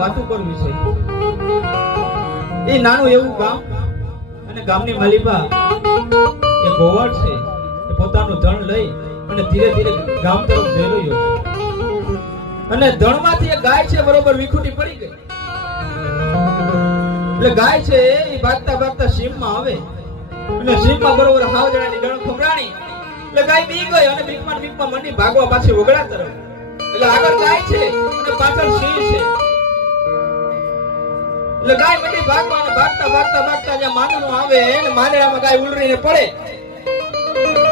વાતો કરવી છે. એ નાનું એવું ગામ અને ગામની માલિકા એ ગોવાળ છે. એ પોતાનું ધન લઈ અને ધીરે ધીરે ગામ તરફ જઈ રહ્યો છે. અને ધણમાંથી એક ગાય છે બરોબર વિખૂટી પડી ગઈ. એટલે ગાય છે એ ભાગતા ભાગતા સીમમાં આવે અને સીમમાં બરોબર હાવજડાની ડણ ખબરાણી. એટલે ગાય બી ગઈ અને બીકમાં મંડી ભાગવા પાછી વગડા તરફ. એટલે આગળ ગાય છે અને પાછળ સિંહ છે. એટલે ગાય મંડી ભાગવા અને ભાગતા ભાગતા ભાગતા જ્યાં માંડણું આવે અને માંડણામાં ગાય ઉલરીને પડે.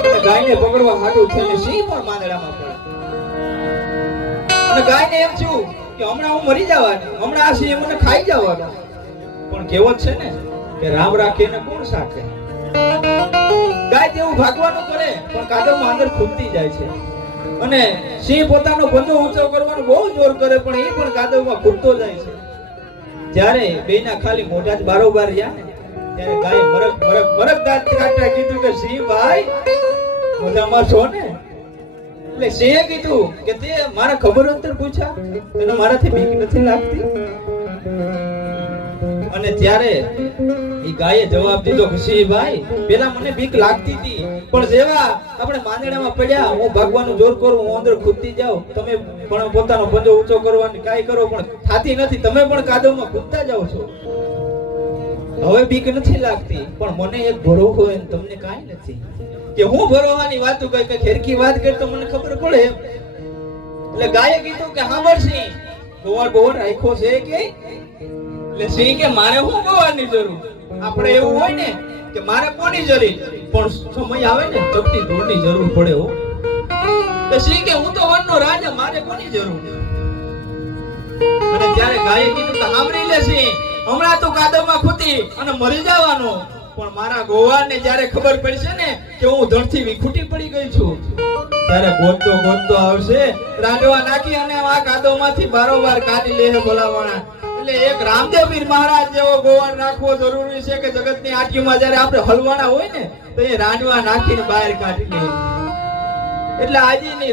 અને ગાયને પકડવા હાટું થઈને સિંહ પણ માંડણામાં પડે. અને ગાયને એમ થયું કે હમણાં હું મરી જવાનો, હમણાં આ સિંહ મને ખાઈ જવાનો. પણ કેવો છે ને કે રામ રાખે ને કોણ સાખે. ગાય જેવું ભાગવાનું કરે પણ કાદવમાં અંદર ખૂંદતી જાય છે. અને સિંહ પોતાનો પંજો ઊંચો કરવાનો બહુ જોર કરે પણ એ પણ કાદવમાં ખૂંદતો જાય છે. જ્યારે બેના ખાલી મોઢા જ બારોબાર રહ્યા ને ત્યારે ગાયે મરક દાંત કાઢતા કીધું કે સિંહ ભાઈ મોઢામાં છો ને. એટલે સિંહે કીધું કે તે મારા ખબર અંતર પૂછ્યા, તને મારાથી બીક નથી લાગતી? અને ત્યારે એ ગાયે જવાબ દીધો કે સિંહ ભાઈ પેલા મને બીક લાગતી હતી પણ જેવા આપણે માંદડામાં પડ્યા હું ભાગવાનું જોર કરું, હું અંદર ખૂદતી જાઉં, તમે પણ પોતાનો પંજો ઊંચો કરવાની કાઈ કરો પણ થાતી નથી, તમે પણ કાદવમાં ખૂદતા જાવ છો. હવે બીક નથી લાગતી પણ મને એક ભરો હોય ને તમને કાઈ નથી. કે હું ભરોવાની વાતો કઈ ખેરકી વાત કરતો મને ખબર પડે. એટલે ગાયે કીધું કે સાંભળ સિંહ, ગોવાળ રાખ્યો છે કે? એટલે સિંહ કે મારે શું ગોવાળની જરૂર? આપણે એવું હોય ને કે મારે કોની જરૂર, પણ સમય આવે ને ચપટી ધૂળની જરૂર પડે હો. તો સિંહ કે હું તો વનનો રાજા, મારે કોની જરૂર? અને ત્યારે ગાયે કીધું કે સાંભળી લે સિંહ, હમણાં તું કાદવમાં ખૂતી અને મરી જવાનો, પણ મારા ગોવાળને જ્યારે ખબર પડશે ને કે હું ધણથી વિખૂટી પડી ગઈ છું ત્યારે ગોતતો આવશે, રાંડવા નાખી અને આ કાદવમાંથી બારોબાર કાઢી લે બોલાવાના. એટલે એક રામદેવપીર મહારાજ જેવો ગોવાળ રાખવો જરૂરી છે કે જગતની આટીમાં જ્યારે આપણે હલવાના હોય ને તો એ રાંડવા નાખીને બહાર કાઢી લે. એટલે આજની